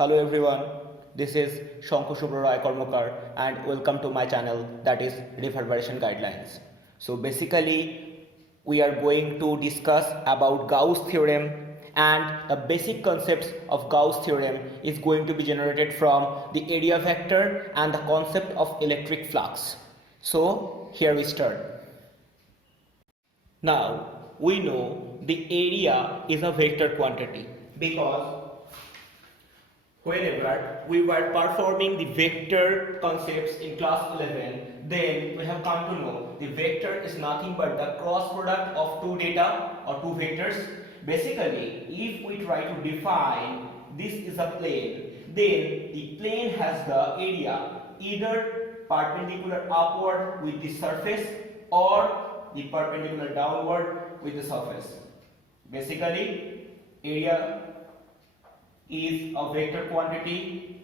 Hello everyone, this is Shankhu Shubhra Roy Kormokar and welcome to my channel, that is Reverberation Guidelines. So basically we are going to discuss about Gauss theorem, and the basic concepts of Gauss theorem is going to be generated from the area vector and the concept of electric flux. So here we start. Now we know the area is a vector quantity because whenever we were performing the vector concepts in class 11, then we have come to know the vector is nothing but the cross product of two data or two vectors. Basically, if we try to define this is a plane, then the plane has the area either perpendicular upward with the surface or the perpendicular downward with the surface. Basically, area is a vector quantity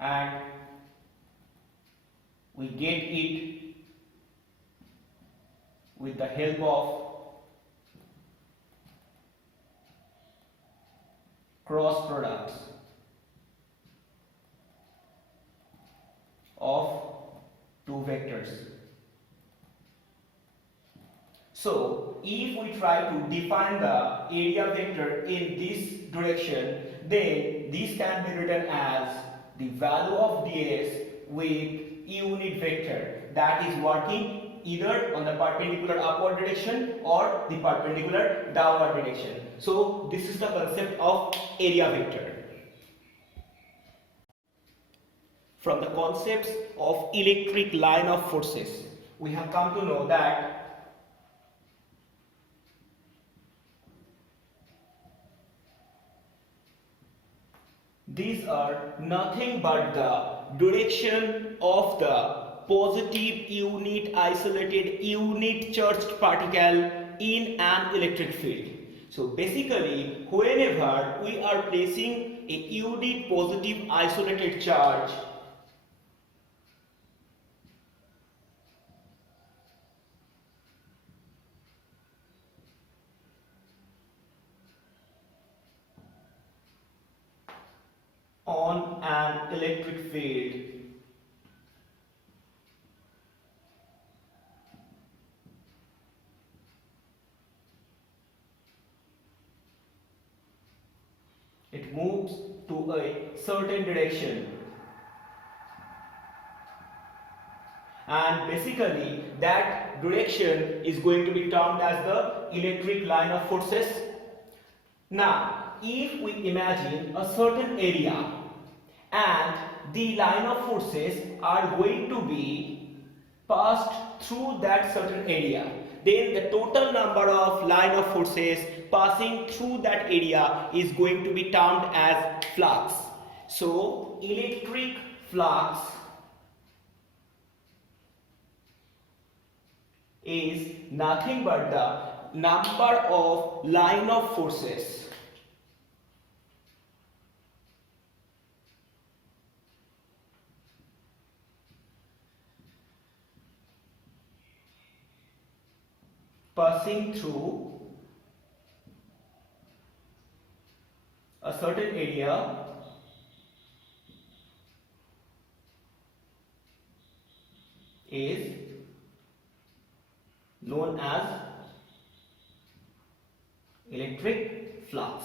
and we get it with the help of cross products of two vectors. So, if we try to define the area vector in this direction, then this can be written as the value of ds with unit vector that is working either on the perpendicular upward direction or the perpendicular downward direction. So, this is the concept of area vector. From the concepts of electric line of forces, we have come to know that these are nothing but the direction of the positive unit isolated unit charged particle in an electric field. So basically, whenever we are placing a unit positive isolated charge on an electric field, it moves to a certain direction, and basically that direction is going to be termed as the electric line of forces. Now, if we imagine a certain area and the line of forces are going to be passed through that certain area, then the total number of line of forces passing through that area is going to be termed as flux. So, electric flux is nothing but the number of line of forces passing through a certain area is known as electric flux,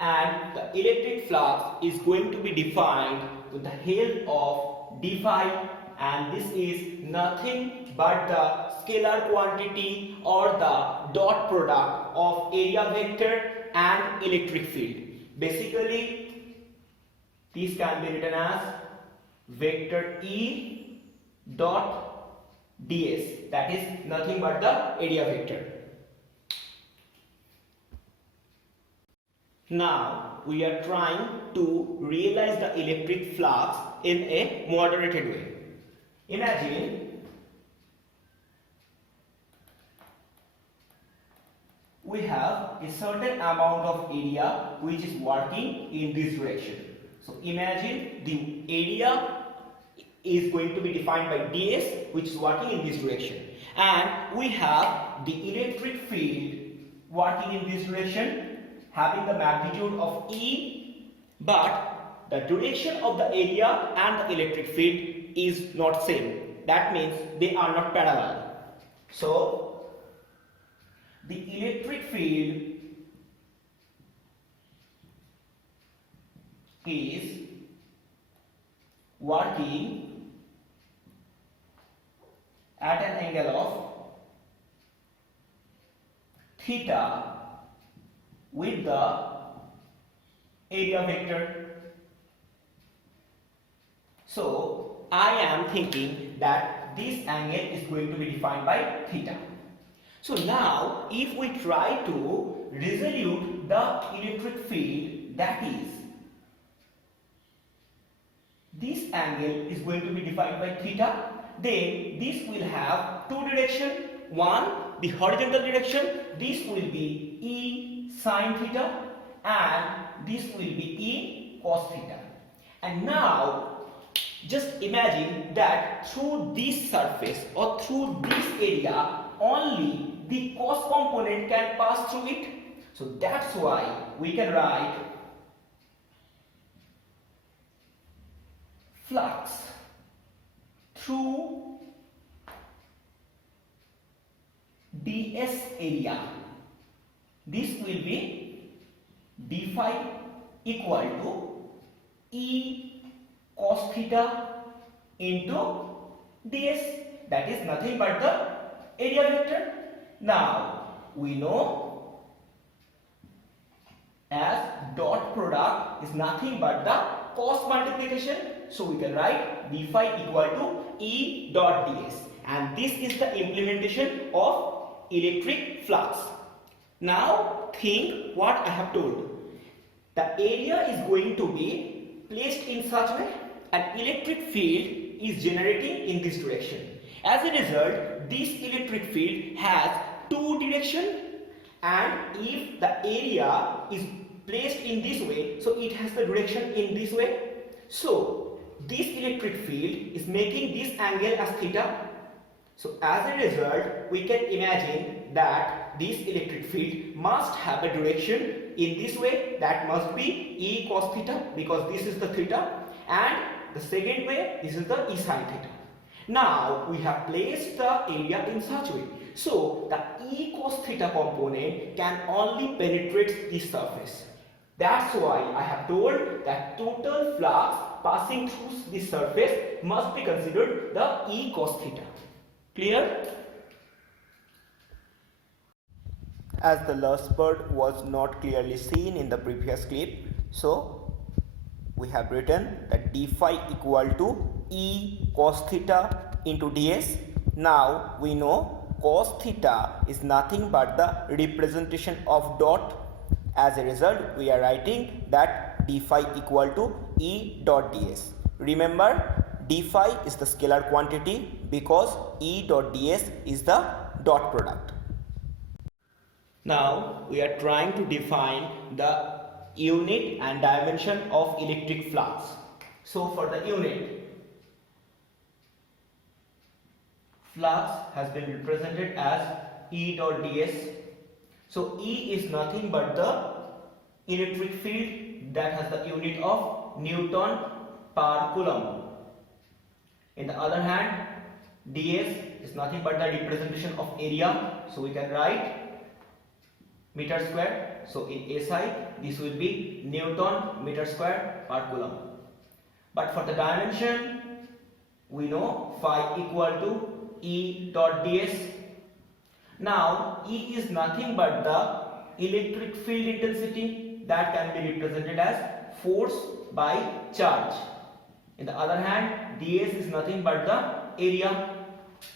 and the electric flux is going to be defined with the help of d phi, and this is nothing but the scalar quantity or the dot product of area vector and electric field. Basically, this can be written as vector E dot ds, that is nothing but the area vector. Now we are trying to realize the electric flux in a moderated way. Imagine we have a certain amount of area which is working in this direction. So imagine the area is going to be defined by ds, which is working in this direction, and we have the electric field working in this direction, having the magnitude of E, but the direction of the area and the electric field is not same. That means they are not parallel. So the electric field is working at an angle of theta with the area vector. So I am thinking that this angle is going to be defined by theta. So now if we try to resolve the electric field, that is, this angle is going to be defined by theta, then this will have two directions. One, the horizontal direction, this will be E sin theta, and this will be E cos theta. And now just imagine that through this surface or through this area only the cos component can pass through it. So that's why we can write flux through ds area. This will be d phi equal to E cos theta into ds, that is nothing but the area vector. Now we know as dot product is nothing but the cos multiplication, so we can write d phi equal to E dot ds, and this is the implementation of electric flux. Now think what I have told. The area is going to be placed in such way, an electric field is generating in this direction. As a result, this electric field has two directions, and if the area is placed in this way, so it has the direction in this way. So this electric field is making this angle as theta. So as a result, we can imagine that this electric field must have a direction in this way, that must be E cos theta, because this is the theta, and the second way, this is the E sin theta. Now we have placed the area in such way, so the E cos theta component can only penetrate this surface. That's why I have told that total flux passing through this surface must be considered the E cos theta. Clear? As the last part was not clearly seen in the previous clip, so we have written that d phi equal to E cos theta into ds. Now we know cos theta is nothing but the representation of dot. As a result, we are writing that d phi equal to E dot ds. Remember, d phi is the scalar quantity because E dot ds is the dot product. Now we are trying to define the unit and dimension of electric flux. So for the unit, flux has been represented as E dot ds. So E is nothing but the electric field that has the unit of Newton per coulomb. In the other hand, ds is nothing but the representation of area, so we can write meter square. So in SI, this will be Newton meter square per coulomb. But for the dimension, we know phi equal to E dot ds. Now E is nothing but the electric field intensity that can be represented as force by charge. In the other hand, ds is nothing but the area.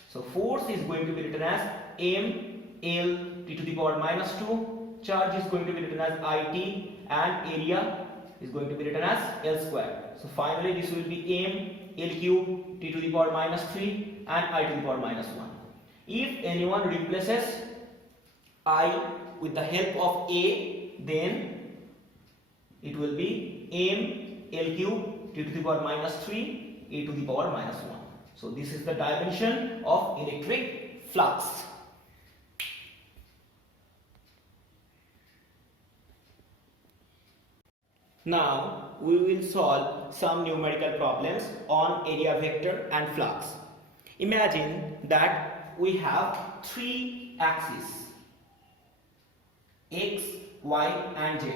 So force is going to be written as m l t to the power minus 2, charge is going to be written as it, and area is going to be written as l square. So finally this will be m l cube t to the power minus 3 and I to the power minus 1. If anyone replaces I with the help of a, then it will be m l cube t to the power minus 3 a to the power minus 1. So this is the dimension of electric flux. Now we will solve some numerical problems on area vector and flux. Imagine that we have three axes x, y and z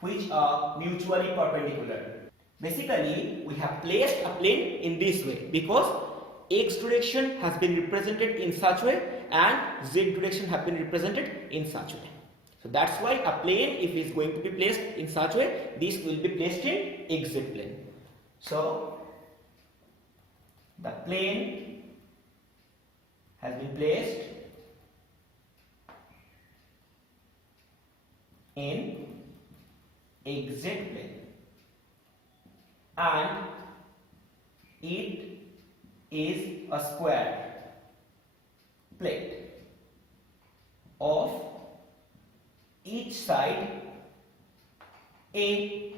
which are mutually perpendicular. Basically we have placed a plane in this way because x direction has been represented in such way and z direction have been represented in such way. So that's why a plane, if it is going to be placed in such way, this will be placed in xz plane. So the plane has been placed in xz plane and it is a square plate of each side A.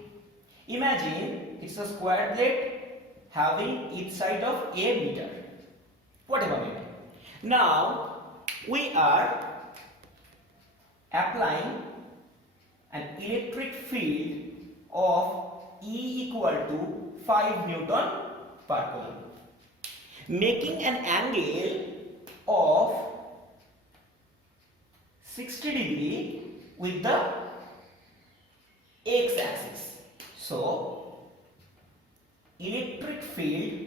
Imagine it's a square plate having each side of A meter, whatever meter. Now we are applying an electric field of E equal to 5 Newton per coulomb, making an angle of 60 degree with the x-axis. So electric field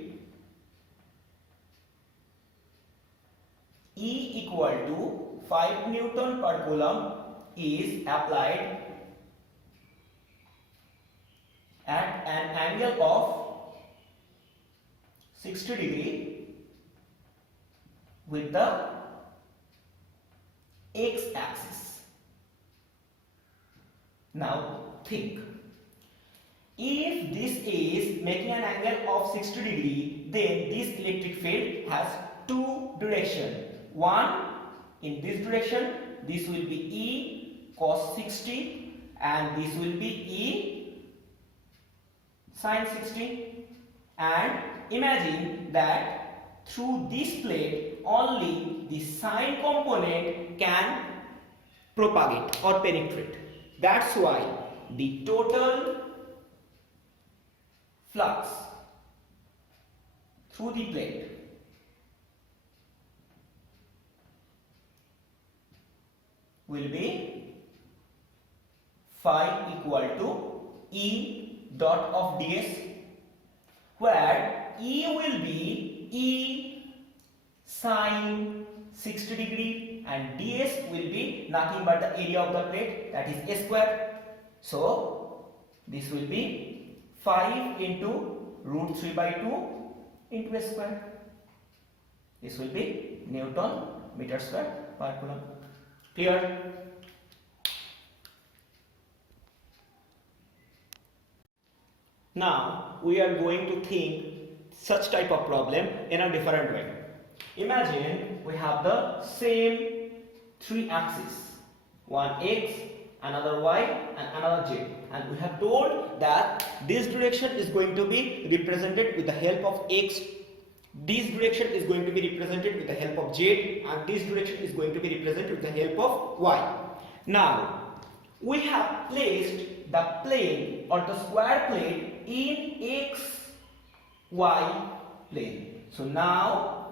E equal to 5 Newton per coulomb is applied at an angle of 60 degree with the x-axis. Now think, if this is making an angle of 60 degree, then this electric field has two directions. One in this direction, this will be E cos 60 and this will be E sin 60. And imagine that through this plate only the sine component can propagate or penetrate. That's why the total flux through the plate will be phi equal to E dot of ds, where E will be E sine 60 degree and ds will be nothing but the area of the plate, that is a square. So this will be 5 into root 3 by 2 into a square. This will be Newton meter square per coulomb. Clear? Now we are going to think such type of problem in a different way. Imagine we have the same three axes, one x, another y and another z, and we have told that this direction is going to be represented with the help of x, this direction is going to be represented with the help of z, and this direction is going to be represented with the help of y. Now we have placed the plane or the square plate in x y plane. So now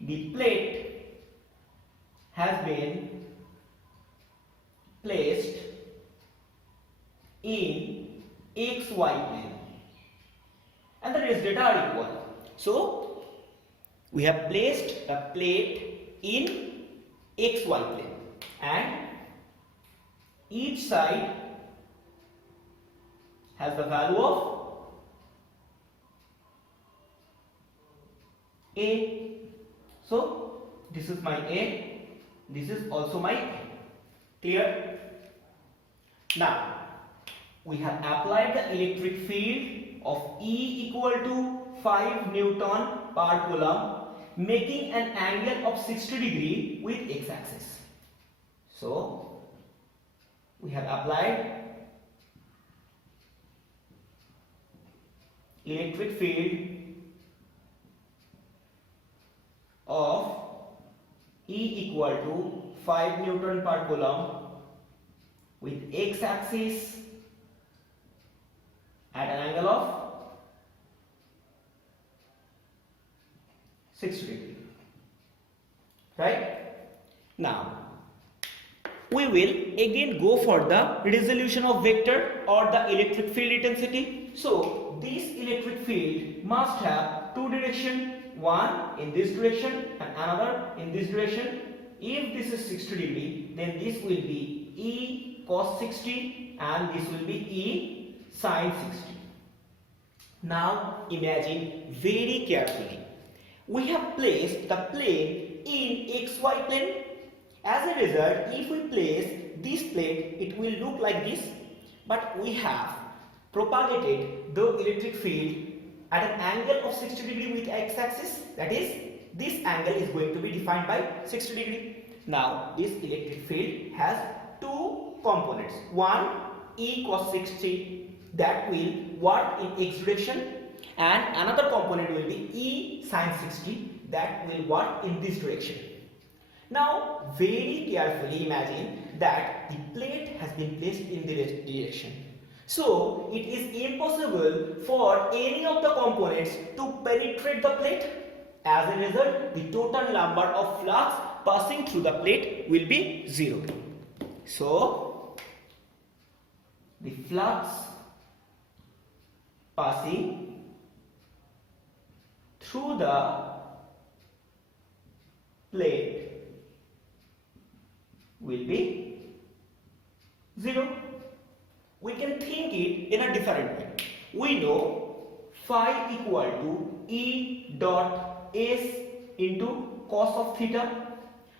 the plate has been placed in xy plane and the raised data are equal. So we have placed the plate in xy plane and each side has the value of A. So this is my A, this is also my A. Clear? Now we have applied the electric field of E equal to 5 Newton per coulomb, making an angle of 60 degree with x-axis. So we have applied electric field of E equal to 5 Newton per coulomb with x-axis at an angle of 60 degree. Right? Now, we will again go for the resolution of vector or the electric field intensity. So, this electric field must have two directions, one in this direction and another in this direction. If this is 60 degree, then this will be E cos 60 and this will be E sin 60. Now, imagine very carefully. We have placed the plane in xy plane. As a result, if we place this plate, it will look like this. But we have propagated the electric field at an angle of 60 degree with x-axis. That is, this angle is going to be defined by 60 degree. Now, this electric field has two components. One, E cos 60, that will work in x direction, and another component will be E sin 60, that will work in this direction. Now, very carefully imagine that the plate has been placed in this direction. So, it is impossible for any of the components to penetrate the plate. As a result, the total number of flux passing through the plate will be 0. So, the flux passing through the plate will be 0. We can think it in a different way. We know phi equal to E dot S into cos of theta.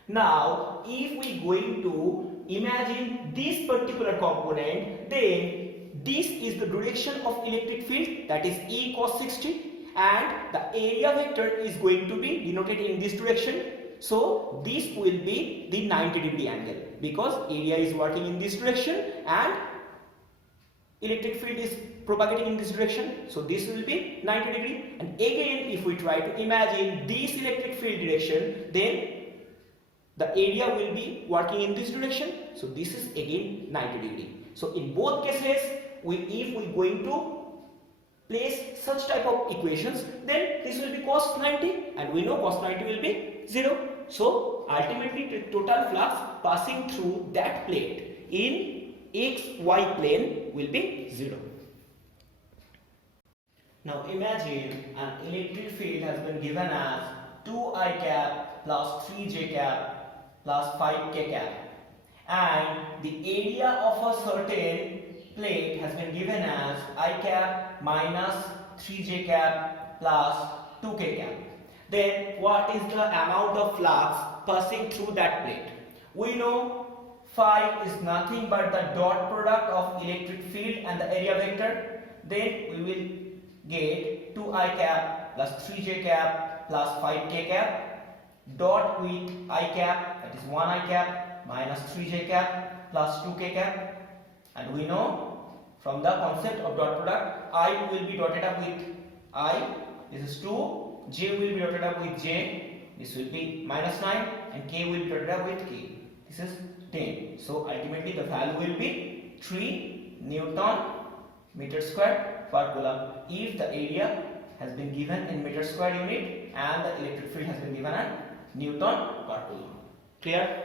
Now, if we going to imagine this particular component, then this is the direction of electric field, that is E cos 60, and the area vector is going to be denoted in this direction. So, this will be the 90 degree angle because area is working in this direction and electric field is propagating in this direction. So, this will be 90 degree. And again, if we try to imagine this electric field direction, then the area will be working in this direction. So, this is again 90 degree. So, in both cases, if we going to place such type of equations, then this will be cos 90 and we know cos 90 will be 0. So, ultimately the total flux passing through that plate in xy plane will be 0. Now, imagine an electric field has been given as 2i cap plus 3j cap plus 5k cap, and the area of a certain plate has been given as I cap minus 3j cap plus 2k cap. Then what is the amount of flux passing through that plate? We know phi is nothing but the dot product of electric field and the area vector. Then we will get 2i cap plus 3j cap plus 5k cap dot with I cap, that is 1i cap minus 3j cap plus 2k cap. And we know from the concept of dot product, I will be dotted up with I, this is 2, j will be dotted up with j, this will be minus 9, and k will be dotted up with k, this is 10. So ultimately the value will be 3 Newton meter square per coulomb if the area has been given in meter square unit and the electric field has been given as Newton per coulomb. Clear?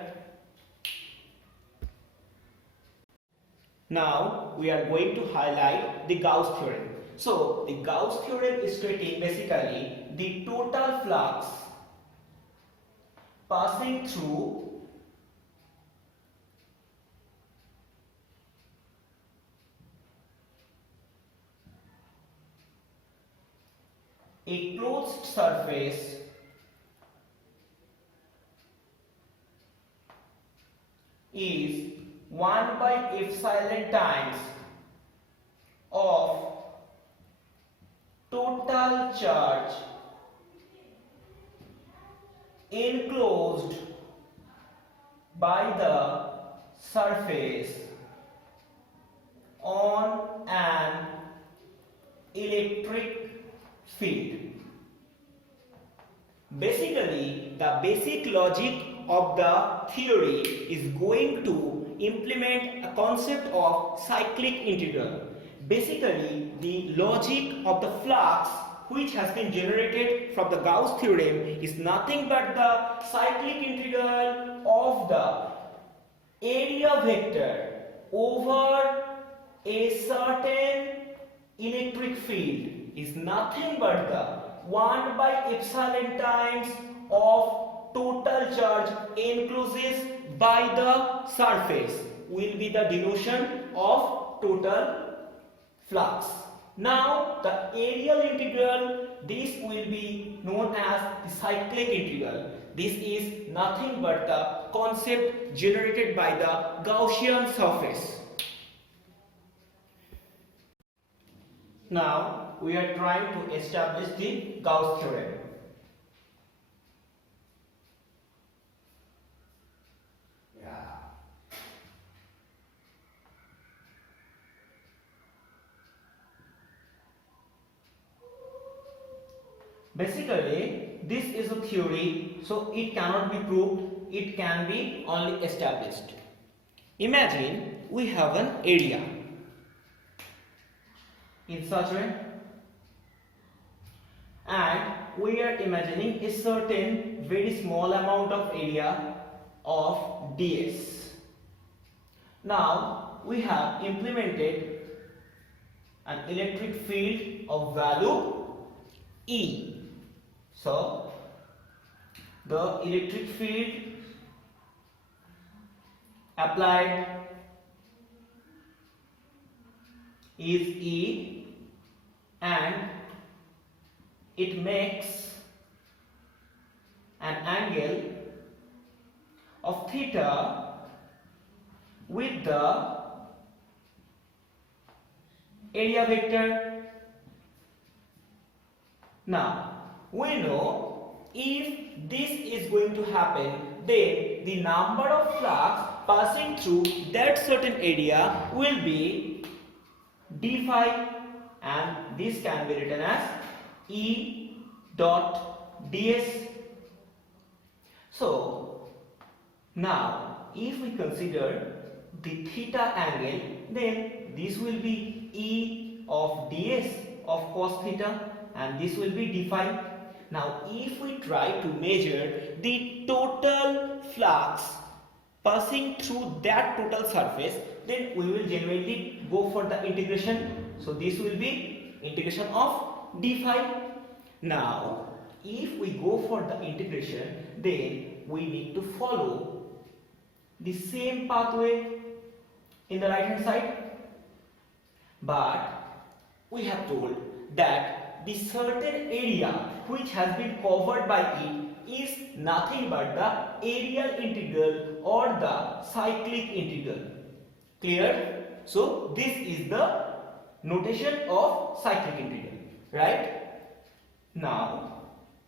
Now we are going to highlight the Gauss theorem. So the Gauss theorem is stating basically the total flux passing through a closed surface is 1 by epsilon times of total charge enclosed by the surface on an electric the basic logic of the theory is going to implement a concept of cyclic integral. Basically, the logic of the flux which has been generated from the Gauss theorem is nothing but the cyclic integral of the area vector over a certain electric field is nothing but the 1 by epsilon times of total charge encloses by the surface will be the denotation of total flux. Now the areal integral, this will be known as the cyclic integral. This is nothing but the concept generated by the Gaussian surface. Now we are trying to establish the Gauss theorem. Basically, this is a theory, so it cannot be proved, it can be only established. Imagine we have an area in such way, and we are imagining a certain very small amount of area of ds. Now we have implemented an electric field of value E. So the electric field applied is E, and it makes an angle of theta with the area vector. Now we know if this is going to happen, then the number of flux passing through that certain area will be d phi, and this can be written as E dot ds. So now if we consider the theta angle, then this will be E of ds of cos theta, and this will be d phi. Now if we try to measure the total flux passing through that total surface, then we will generally go for the integration. So this will be integration of d phi. Now if we go for the integration, then we need to follow the same pathway in the right hand side, but we have told that the certain area which has been covered by it is nothing but the areal integral or the cyclic integral. Clear? So this is the notation of cyclic integral, right? Now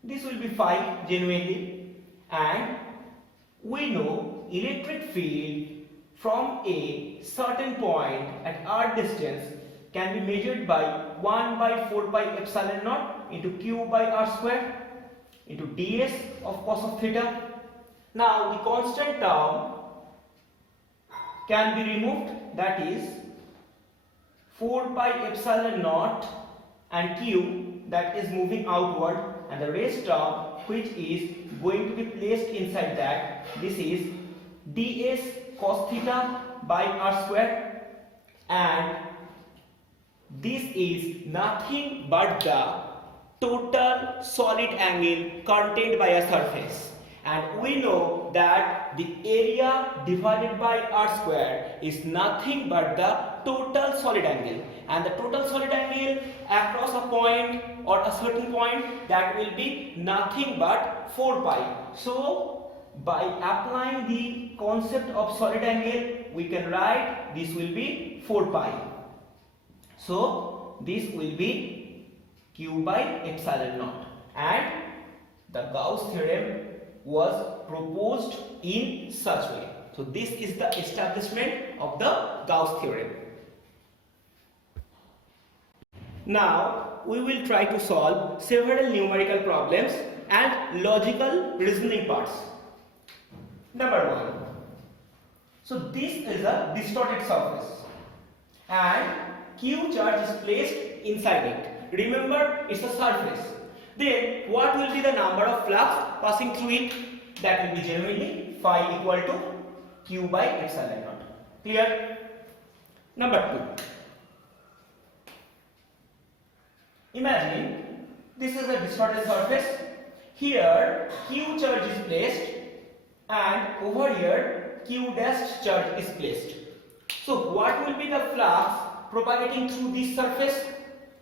this will be phi genuinely, and we know electric field from a certain point at r distance can be measured by 1 by 4 pi epsilon naught into q by r square into ds of cos of theta. Now the constant term can be removed, that is 4 pi epsilon naught and q, that is moving outward, and the rest term which is going to be placed inside that, this is ds cos theta by r square, and this is nothing but the total solid angle contained by a surface, and we know that the area divided by r square is nothing but the total solid angle, and the total solid angle across a point or a certain point, that will be nothing but 4 pi. So by applying the concept of solid angle, we can write this will be 4 pi. So this will be q by epsilon naught, and the Gauss theorem was proposed in such way. So this is the establishment of the Gauss theorem. Now we will try to solve several numerical problems and logical reasoning parts. Number 1. So this is a distorted surface and Q charge is placed inside it. Remember, it's a surface. Then what will be the number of flux passing through it? That will be genuinely phi equal to Q by epsilon naught. Clear? Number 2. Imagine this is a distorted surface. Here Q charge is placed and over here Q dash charge is placed. So what will be the flux propagating through this surface?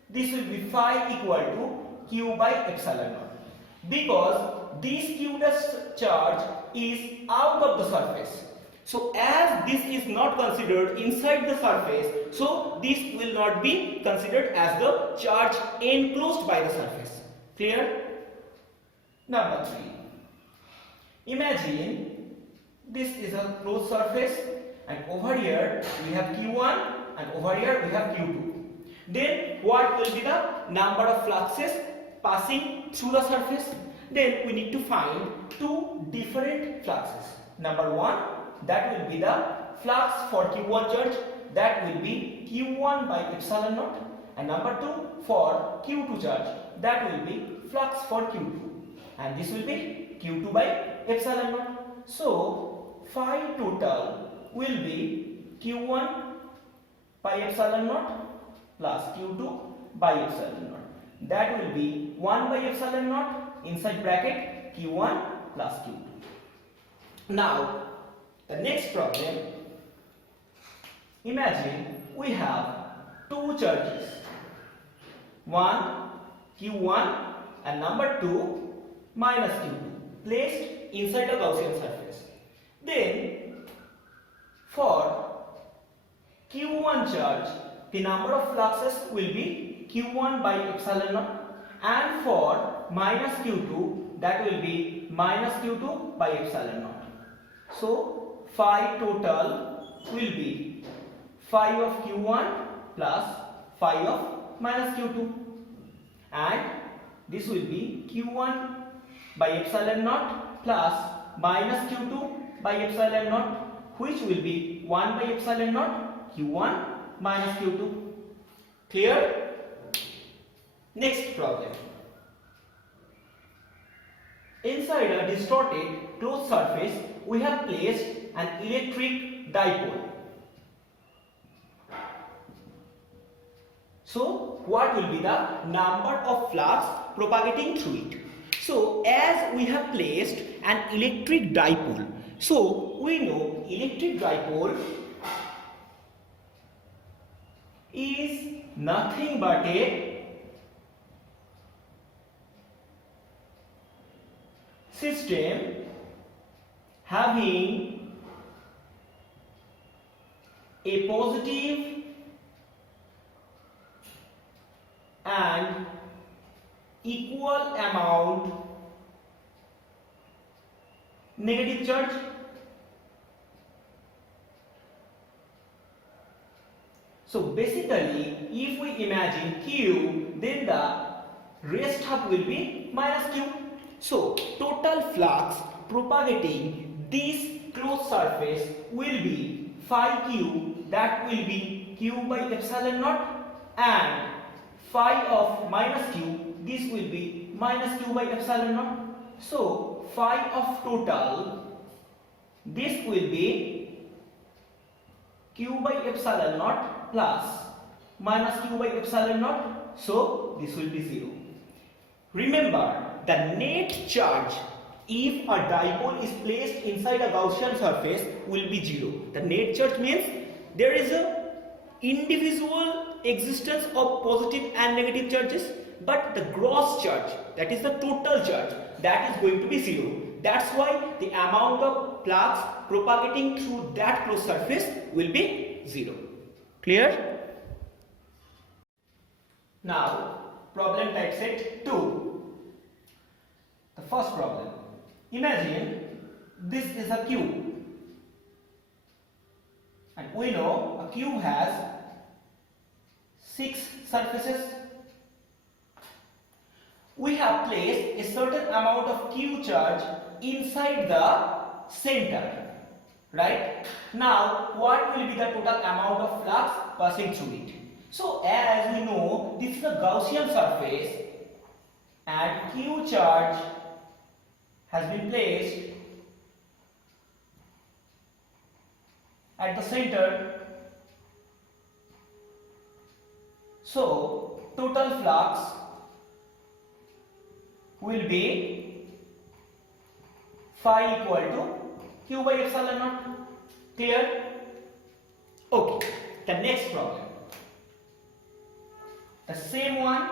This will be phi equal to Q by epsilon naught, because this Q dash charge is out of the surface. So as this is not considered inside the surface, so this will not be considered as the charge enclosed by the surface. Clear? Number 3. Imagine this is a closed surface and over here we have Q1 and over here we have Q2. Then what will be the number of fluxes passing through the surface? Then we need to find two different fluxes. Number 1, that will be the flux for Q1 charge, that will be Q1 by epsilon naught, and number 2 for Q2 charge, that will be flux for Q2, and this will be Q2 by epsilon naught. So phi total will be Q1 by epsilon naught plus Q2 by epsilon naught. That will be 1 by epsilon naught inside bracket Q1 plus Q2. Now the next problem, imagine we have two charges, one Q1 and number 2 minus Q2, placed inside a Gaussian surface. Then for Q1 charge, the number of fluxes will be Q1 by epsilon naught, and for minus Q2, that will be minus Q2 by epsilon naught. So phi total will be phi of Q1 plus phi of minus Q2, and this will be Q1 by epsilon naught plus minus Q2 by epsilon naught, which will be 1 by epsilon naught Q1 minus Q2. Clear? Next problem. Inside a distorted closed surface, we have placed an electric dipole. So what will be the number of flux propagating through it? So as we have placed an electric dipole, so we know electric dipole is nothing but a system having a positive and equal amount negative charge. So basically, if we imagine Q, then the rest half will be minus Q. So total flux propagating this closed surface will be phi Q, that will be Q by epsilon naught, and phi of minus Q, this will be minus Q by epsilon naught. So phi of total, this will be Q by epsilon naught plus minus Q by epsilon naught, so this will be 0. Remember, the net charge if a dipole is placed inside a Gaussian surface will be 0. The net charge means there is a individual existence of positive and negative charges, but the gross charge, that is the total charge, that is going to be 0. That's why the amount of flux propagating through that closed surface will be 0. Clear? Now problem type set 2. The first problem. Imagine this is a cube, and we know a cube has 6 surfaces. we have placed a certain amount of q charge inside the center, right? Now what will be the total amount of flux passing through it? So as we know, this is a Gaussian surface and q charge has been placed at the center. So total flux will be phi equal to q by epsilon naught. Clear? Okay, the next problem. The same one,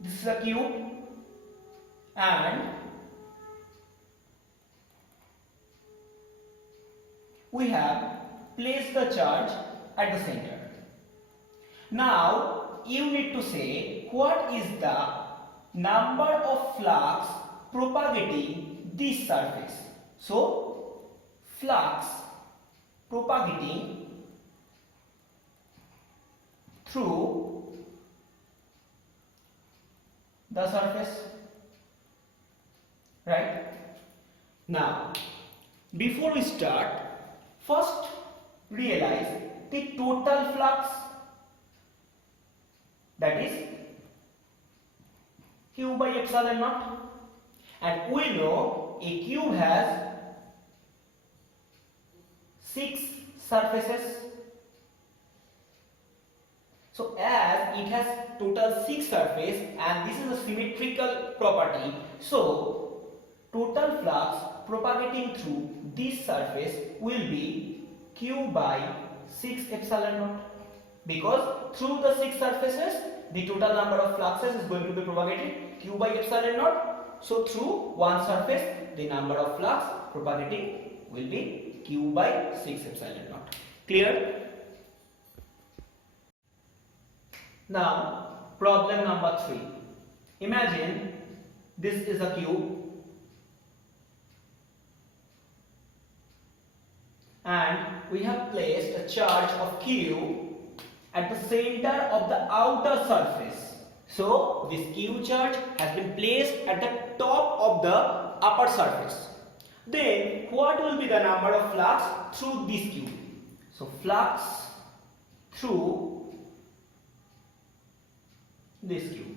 this is a cube and we have placed the charge at the center. Now you need to say what is the number of flux propagating this surface. So flux propagating through the surface, right? Now before we start, first realize the total flux, that is q by epsilon naught, and we know a cube has 6 surfaces. So as it has total 6 surface and this is a symmetrical property, so total flux propagating through this surface will be q by 6 epsilon naught, because through the 6 surfaces the total number of fluxes is going to be propagated q by epsilon naught. So through one surface the number of flux propagating will be q by 6 epsilon naught. Clear? Now problem number 3. Imagine this is a cube and we have placed a charge of q at the center of the outer surface. So this q charge has been placed at the top of the upper surface. Then what will be the number of flux through this cube? So flux through this cube,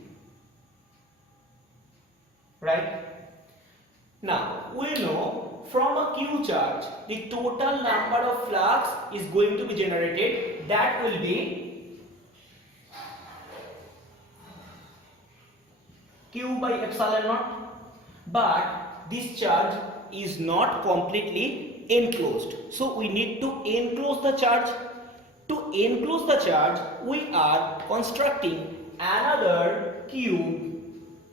right? Now we know from a q charge the total number of flux is going to be generated, that will be q by epsilon naught, but this charge is not completely enclosed, so we need to enclose the charge. To enclose the charge we are constructing another cube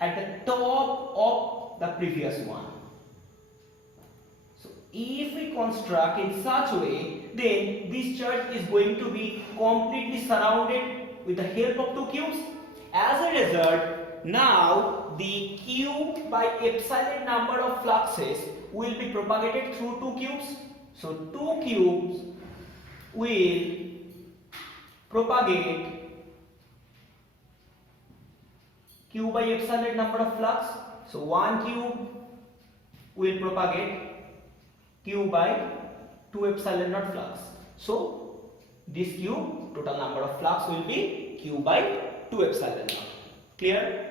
at the top of the previous one. So if we construct in such a way, then this charge is going to be completely surrounded with the help of two cubes. As a result, now the q by epsilon number of fluxes will be propagated through two cubes. So two cubes will propagate q by epsilon number of flux. So one cube will propagate q by 2 epsilon naught flux. So this cube total number of flux will be q by 2 epsilon naught. Clear?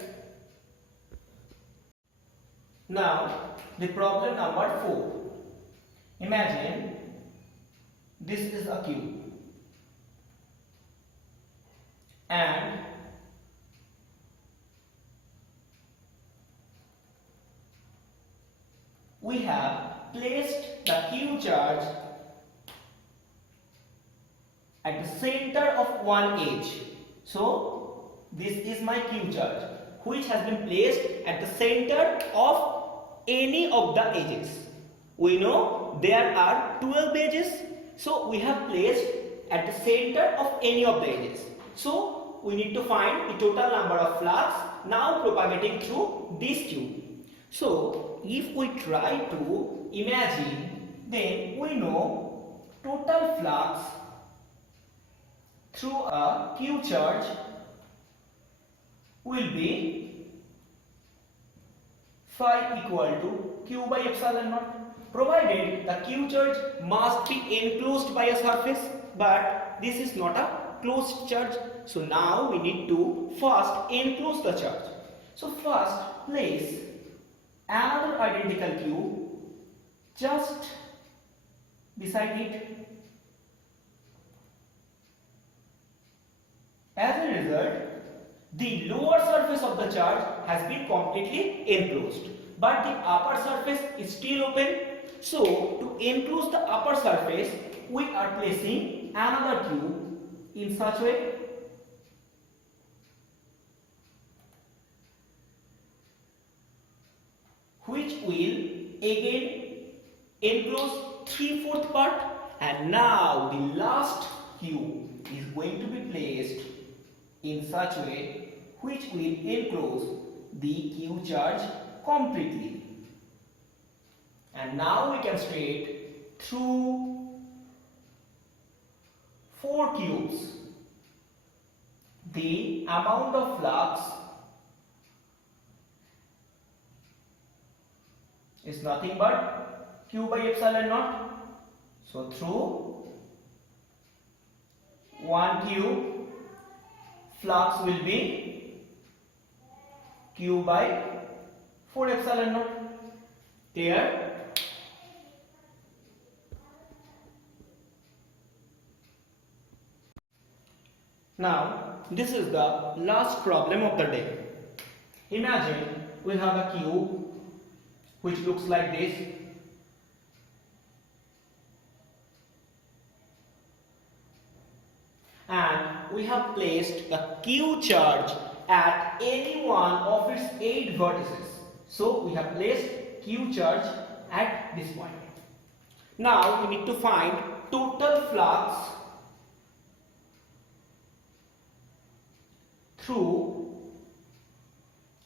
Now the problem number 4. Imagine this is a cube and we have placed the q charge at the center of one edge. So this is my q charge which has been placed at the center of any of the edges. We know there are 12 edges, so we have placed at the center of any of the edges. So we need to find the total number of flux now propagating through this cube. So if we try to imagine, then we know total flux through a q charge will be phi equal to q by epsilon naught, provided the q charge must be enclosed by a surface, but this is not a closed charge. So now we need to first enclose the charge. So first place another identical q just beside it. As a result, the lower surface of the charge has been completely enclosed, but the upper surface is still open. So to enclose the upper surface, we are placing another q in such way. Which will again enclose 3/4 part, and now the last q is going to be placed in such way which will enclose the q charge completely. And now we can state through 4 cubes the amount of flux is nothing but q by epsilon naught. So through 1 cube flux will be q by 4 epsilon naught. Here now this is the last problem of the day. Imagine we have a cube which looks like this, and we have placed a q charge at any one of its 8 vertices. So we have placed q charge at this point. Now we need to find total flux through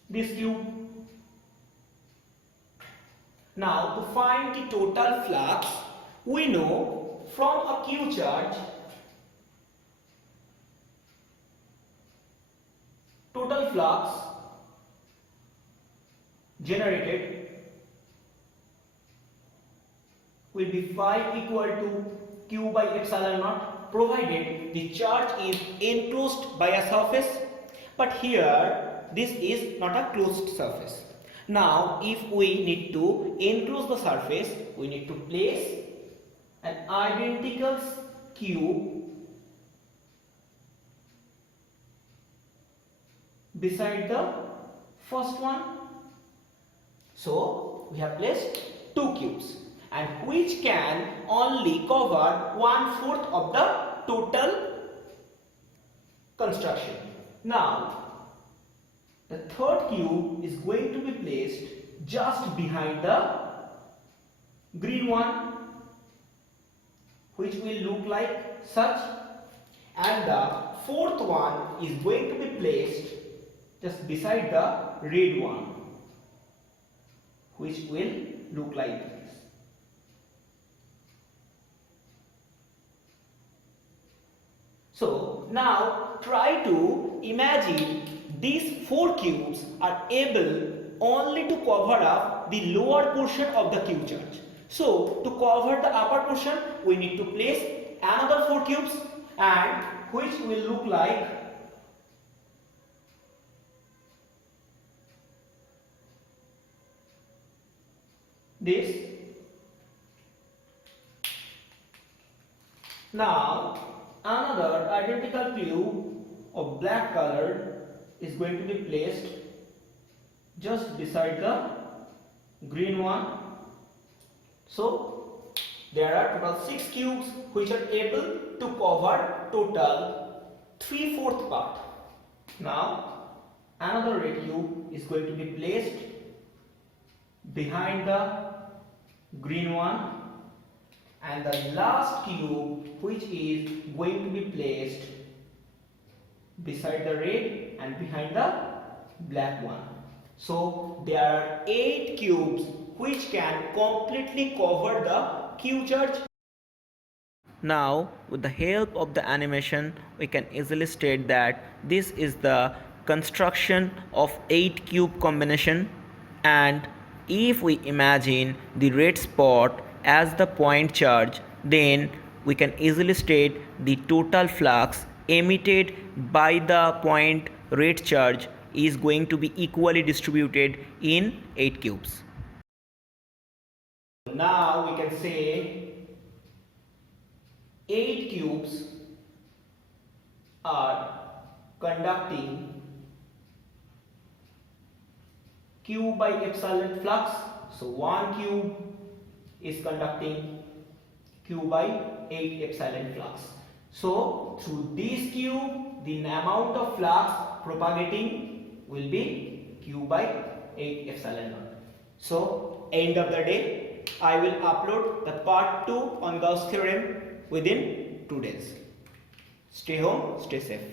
this cube. Now to find the total flux, we know from a q charge total flux generated will be phi equal to q by epsilon naught, provided the charge is enclosed by a surface. But here this is not a closed surface. Now if we need to enclose the surface, we need to place an identical cube beside the first one. So we have placed 2 cubes, and which can only cover 1/4 of the total construction. Now the third cube is going to be placed just behind the green one, which will look like such, and the fourth one is going to be placed just beside the red one, which will look like this. So now try to imagine these 4 cubes are able only to cover up the lower portion of the q charge. So to cover the upper portion, we need to place another 4 cubes, and which will look like this. Now another identical cube of black color is going to be placed just beside the green one. So there are total 6 cubes which are able to cover total 3/4 part. Now another red cube is going to be placed behind the green one, and the last cube which is going to be placed beside the red and behind the black one. So there are 8 cubes which can completely cover the q charge. Now with the help of the animation, we can easily state that this is the construction of 8 cube combination, and If we imagine the red spot as the point charge, then we can easily state the total flux emitted by the point red charge is going to be equally distributed in 8 cubes. Now we can say 8 cubes are conducting Q by epsilon flux. So 1 cube is conducting Q by 8 epsilon flux. So through this cube, the amount of flux propagating will be Q by 8 epsilon naught. So end of the day, I will upload the part 2 on Gauss theorem within 2 days. Stay home, stay safe.